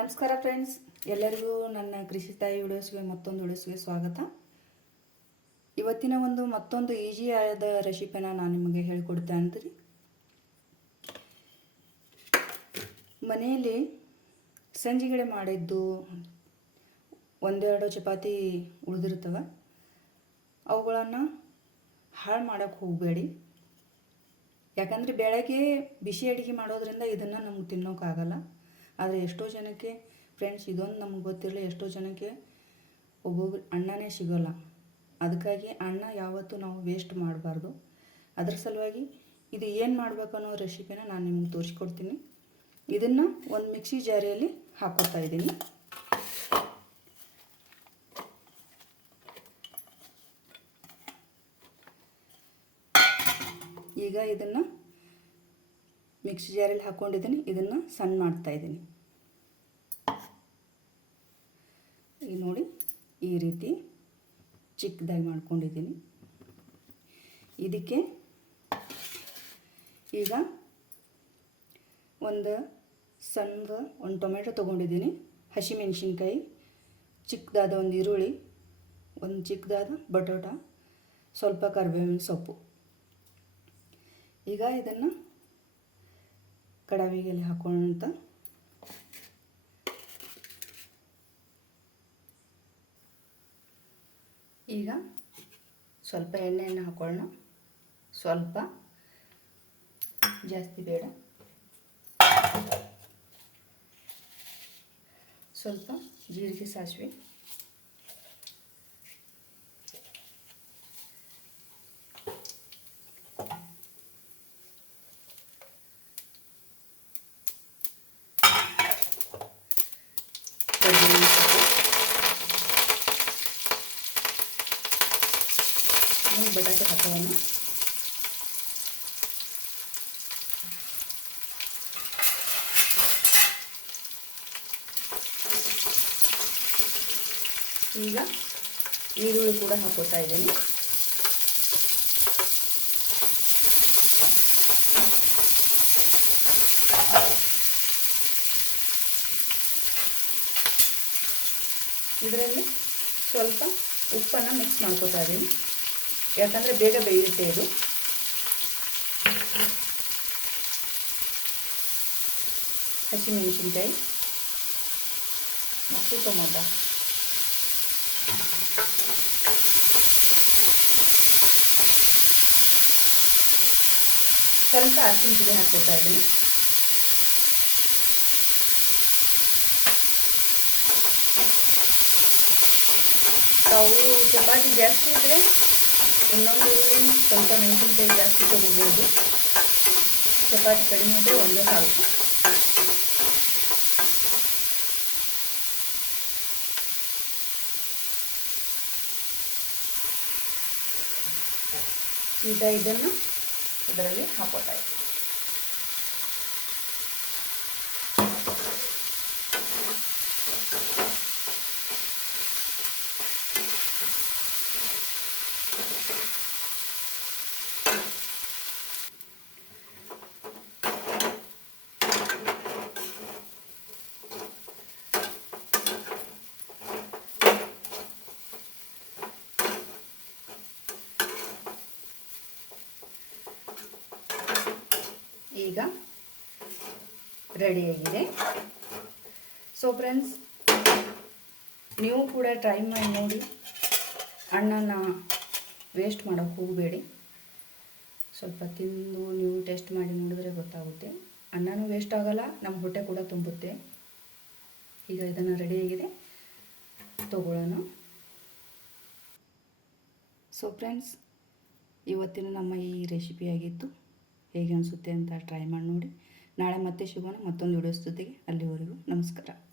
ನಮಸ್ಕಾರ ಫ್ರೆಂಡ್ಸ್ ಎಲ್ಲರಿಗೂ ನನ್ನ ಕೃಷಿ ತಾಯಿ ವಿಡಿಯೋಸ್ಗೆ ಮತ್ತೊಂದು ಉಳಿಸುವೆ ಸ್ವಾಗತ. ಇವತ್ತಿನ ಒಂದು ಮತ್ತೊಂದು ಈಜಿ ಆದ ರೆಸಿಪಿನ ನಾನು ನಿಮಗೆ ಹೇಳಿಕೊಡ್ತಾ ಅಂತೀರಿ ಮನೆಯಲ್ಲಿ ಸಂಜೆಗಡೆ ಮಾಡಿದ್ದು ಒಂದೆರಡು ಚಪಾತಿ ಉಳಿದಿರ್ತವೆ. ಅವುಗಳನ್ನು ಹಾಳು ಮಾಡೋಕ್ಕೆ ಹೋಗಬೇಡಿ. ಯಾಕಂದರೆ ಬೆಳಗ್ಗೆ ಬಿಸಿ ಅಡುಗೆ ಮಾಡೋದ್ರಿಂದ ಇದನ್ನು ನಮ್ಗೆ ತಿನ್ನೋಕ್ಕಾಗಲ್ಲ ಆದರೆ ಎಷ್ಟೋ ಜನಕ್ಕೆ ಫ್ರೆಂಡ್ಸ್ ಇದೊಂದು ನಮ್ಗೆ ಗೊತ್ತಿರಲಿ, ಎಷ್ಟೋ ಜನಕ್ಕೆ ಒಬ್ಬೊಬ್ರು ಅಣ್ಣನೇ ಸಿಗೋಲ್ಲ. ಅದಕ್ಕಾಗಿ ಅಣ್ಣ ಯಾವತ್ತೂ ನಾವು ವೇಸ್ಟ್ ಮಾಡಬಾರ್ದು. ಅದರ ಸಲುವಾಗಿ ಇದು ಏನು ಮಾಡಬೇಕು ಅನ್ನೋ ರೆಸಿಪಿನ ನಾನು ನಿಮ್ಗೆ ತೋರಿಸ್ಕೊಡ್ತೀನಿ. ಇದನ್ನು ಒಂದು ಮಿಕ್ಸಿ ಜಾರಿಯಲ್ಲಿ ಹಾಕೋತಾ ಇದ್ದೀನಿ. ಈಗ ಇದನ್ನು ಮಿಕ್ಸಿ ಜಾರಲ್ಲಿ ಹಾಕ್ಕೊಂಡಿದ್ದೀನಿ ಇದನ್ನು ಸಣ್ಣ ಮಾಡ್ತಾ ಇದ್ದೀನಿ. ಈಗ ನೋಡಿ, ಈ ರೀತಿ ಚಿಕ್ಕದಾಗಿ ಮಾಡ್ಕೊಂಡಿದ್ದೀನಿ. ಇದಕ್ಕೆ ಈಗ ಒಂದು ಸಣ್ಣ ಒಂದು ಟೊಮೆಟೊ ತೊಗೊಂಡಿದ್ದೀನಿ. ಹಸಿಮೆಣಸಿನ್ಕಾಯಿ, ಚಿಕ್ಕದಾದ ಒಂದು ಈರುಳ್ಳಿ, ಒಂದು ಚಿಕ್ಕದಾದ ಬಟಾಟ, ಸ್ವಲ್ಪ ಕರಿಬೇವಿನ ಸೊಪ್ಪು. ಈಗ ಇದನ್ನು ಕಡಾವಿಗೆಲ್ಲಿ ಹಾಕೊಳ್ಳೋಣ ಈಗ ಸ್ವಲ್ಪ ಎಣ್ಣೆಯನ್ನು ಹಾಕೊಳ್ಳೋಣ. ಸ್ವಲ್ಪ ಜಾಸ್ತಿ ಬೇಡ. ಸ್ವಲ್ಪ ಜೀರಿಗೆ ಸಾಸಿವೆ ಕರಿಬೇವಿನ ಸೊಪ್ಪು ಆಮೇಲೆ ಬಟಾಟೆ ಹಾಕೋಣ ಈಗ ಈರುಳ್ಳಿ ಕೂಡ ಹಾಕೋತಾ ಇದ್ದೀನಿ. ಇದರಲ್ಲಿ ಸ್ವಲ್ಪ ಉಪ್ಪನ್ನು ಮಿಕ್ಸ್ ಮಾಡ್ಕೋತಾ ಇದ್ದೀನಿ. ಯಾಕಂದರೆ ಬೇಗ ಬೇಯುತ್ತೆ ಇದು. ಹಸಿಮೆಣಸಿನ್ಕಾಯಿ ಮತ್ತು ಟೊಮೊಟೊ. ಸ್ವಲ್ಪ ಅರಿಶಿನ ಪುಡಿ ಹಾಕ್ಕೋತಾ ಇದ್ದೀನಿ. ತಾವು ಚಪಾತಿ ಜಾಸ್ತಿ ಇದ್ದರೆ ಇನ್ನೊಂದು ಸ್ವಲ್ಪ ಮೆಣಸಿನ್ಕಾಯಿ ಜಾಸ್ತಿ ತೊಗೋಬೋದು ಚಪಾತಿ ಕಡಿಮೆ ಇದ್ದರೆ ಒಂದೇ ಸಾಕು. ಈಗ ಇದನ್ನು ಇದರಲ್ಲಿ ಹಾಕೋತಾ ಈಗ ರೆಡಿಯಾಗಿದೆ ಸೊ ಫ್ರೆಂಡ್ಸ್ ನೀವು ಕೂಡ ಟ್ರೈ ಮಾಡಿ ನೋಡಿ. ಅಣ್ಣನ ವೇಸ್ಟ್ ಮಾಡೋಕ್ಕೆ ಹೋಗಬೇಡಿ. ಸ್ವಲ್ಪ ತಿಂದು ನೀವು ಟೇಸ್ಟ್ ಮಾಡಿ ನೋಡಿದ್ರೆ ಗೊತ್ತಾಗುತ್ತೆ. ಅನ್ನನೂ ವೇಸ್ಟ್ ಆಗೋಲ್ಲ ನಮ್ಮ ಹೊಟ್ಟೆ ಕೂಡ ತುಂಬುತ್ತೆ. ಈಗ ಇದನ್ನು ರೆಡಿಯಾಗಿದೆ ತಗೊಳ್ಳೋಣ. ಸೊ ಫ್ರೆಂಡ್ಸ್ ಇವತ್ತಿನ ನಮ್ಮ ಈ ರೆಸಿಪಿ ಆಗಿತ್ತು. ಹೇಗೆ ಅನಿಸುತ್ತೆ ಅಂತ ಟ್ರೈ ಮಾಡಿ ನೋಡಿ. ನಾಳೆ ಮತ್ತೆ ಸಿಗೋಣ ಮತ್ತೊಂದು ವಿಡಿಯೋಸ್ ಜೊತೆಗೆ ಅಲ್ಲಿವರೆಗೂ ನಮಸ್ಕಾರ.